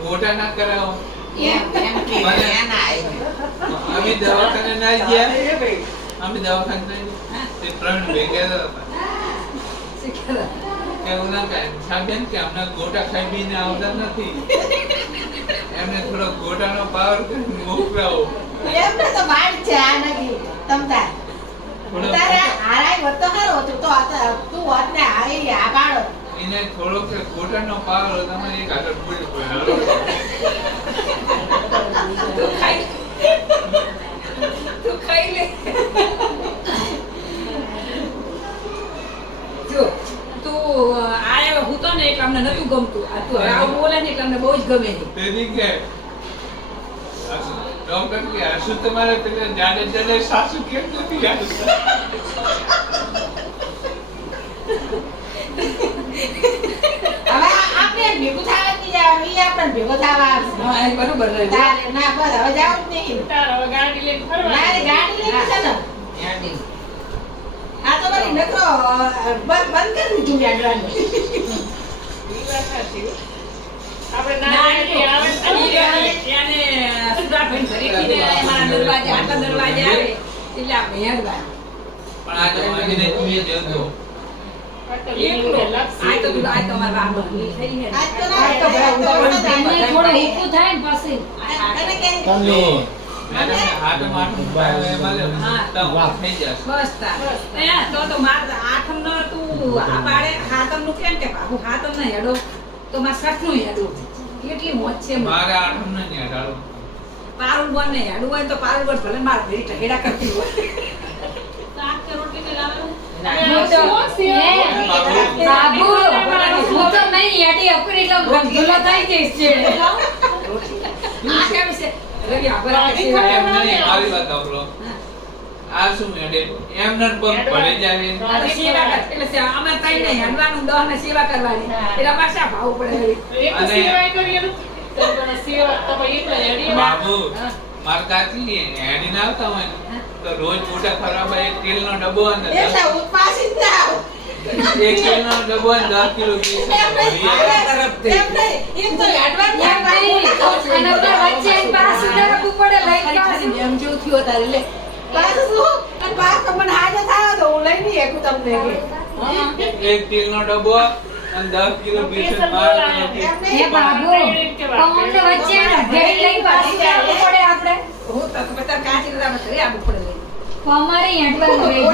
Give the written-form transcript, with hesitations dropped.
મોટા ના કરાવો અમે દવાખાને ના ગયા અમે દવાખાને તે ત્રણ ભેગા કેવું ના કહે સાબેન કે અમને ગોટા ખાઈ પીને આવતા નથી એમને થોડો ગોટાનો પાવર મોકલાવો એમને તો વાડ છે આ નથી તમતા તારે હારાય વતો કરો તો તું વાત ને હારી આ પાડો એને થોડો કે ગોટાનો પાવર તમારે એક આટો પૂરી પડ્યો તું ખાઈ લે જો તું આયા હું તો ને એટલે અમને નતું ગમતું આ તું આવું બોલે ને એટલે અમને બહુ જ ગમે છે તેની કે ડોક્ટર કે આસુ તમારે પેલા જાડે સાસુ કેમ નથી યાદ હવે આપણે ભેગું થવા જ નહીં જવાનું ઈ આપણને ભેગો થવા હા એ બરોબર છે તારે ના બસ હવે જાવ જ નહીં તાર હવે ગાડી લઈને ફરવા ના રે ગાડી લઈને છે ને યાદી આ તો મારી નકરો બંધ કરી દીધું યાડવાનું ઈ વાત સાચી આપણે ના ના એટલે આવે ત્યાંને સુધાભાઈ ઘરે કીને મારા દરવાજે આટલા દરવાજે આવે એટલે આપણે હેડવા પણ આ તો મને જોઈએ જતો એકલો આ તો તું આ તો મારા બાપ ની થઈ હે આજ તો ના આ તો ભાઈ હું તો પણ તમને થોડું ઊંચું થાય ને પછી તને કે જો મેં તમને હાથ માથું પાડ્યો એમાં હા. તો વાત થઈ જશે બસ તાર તો માર આઠમ નો તું આ પાડે હાથમ નું કેમ કે બાબુ હાથમ ને હેડો તો માર સઠ નું હેડો કેટલી મોજ છે મારે આઠમ ને નહીં અઢારો પારુલ બન ને હેડું હોય તો પારુલ બન ભલે માર ભેરી ઠેડા કરતી હોય શાક કે રોટલી કે લાવવાનું હું તો બાબુ હું તો નહીં યાડી અકરી એટલે ગંધુલો થઈ જઈશ છે આ કેમ છે રવિ આબર એમ નહીં મારી વાત સાંભળો આ શું હેડે એમ ન પગ પડે જાય સેવા કર એટલે અમાર કઈ નહીં હેડવાનું દહ ને સેવા કરવાની એટલે પાછા ભાવ પડે એક તો સેવાય કરીએ ને તો પણ સેવા તો ભાઈ એકલા હેડી બાબુ માર કાકી હેડી ના આવતા હોય ને તો રોજ મોટા ખરાબ એક તેલનો ડબ્બો અંદર એટલે ઉપાસી જ ના એક તેલનો ડબ્બો અને 10 કિલો ઘી એમ નહીં એમ તો યાડવાનું એમ નહીં અને વચ્ચે પાછું રાખવું પડે લઈ પાછું એમ જો થયો તારે લે પાછું શું અને પાછું મને હાજર થાવ તો હું લઈ નહીં એકું તમને કે એક તેલનો ડબ્બો અને 10 કિલો બેસન માર હે બાબુ કોમને વચ્ચે ઢેરી લઈ પાછી રાખવું પડે આપણે હું તો બધા કાચી બધા ઘરે આવવું પડે અમારે હેડવાનું રહી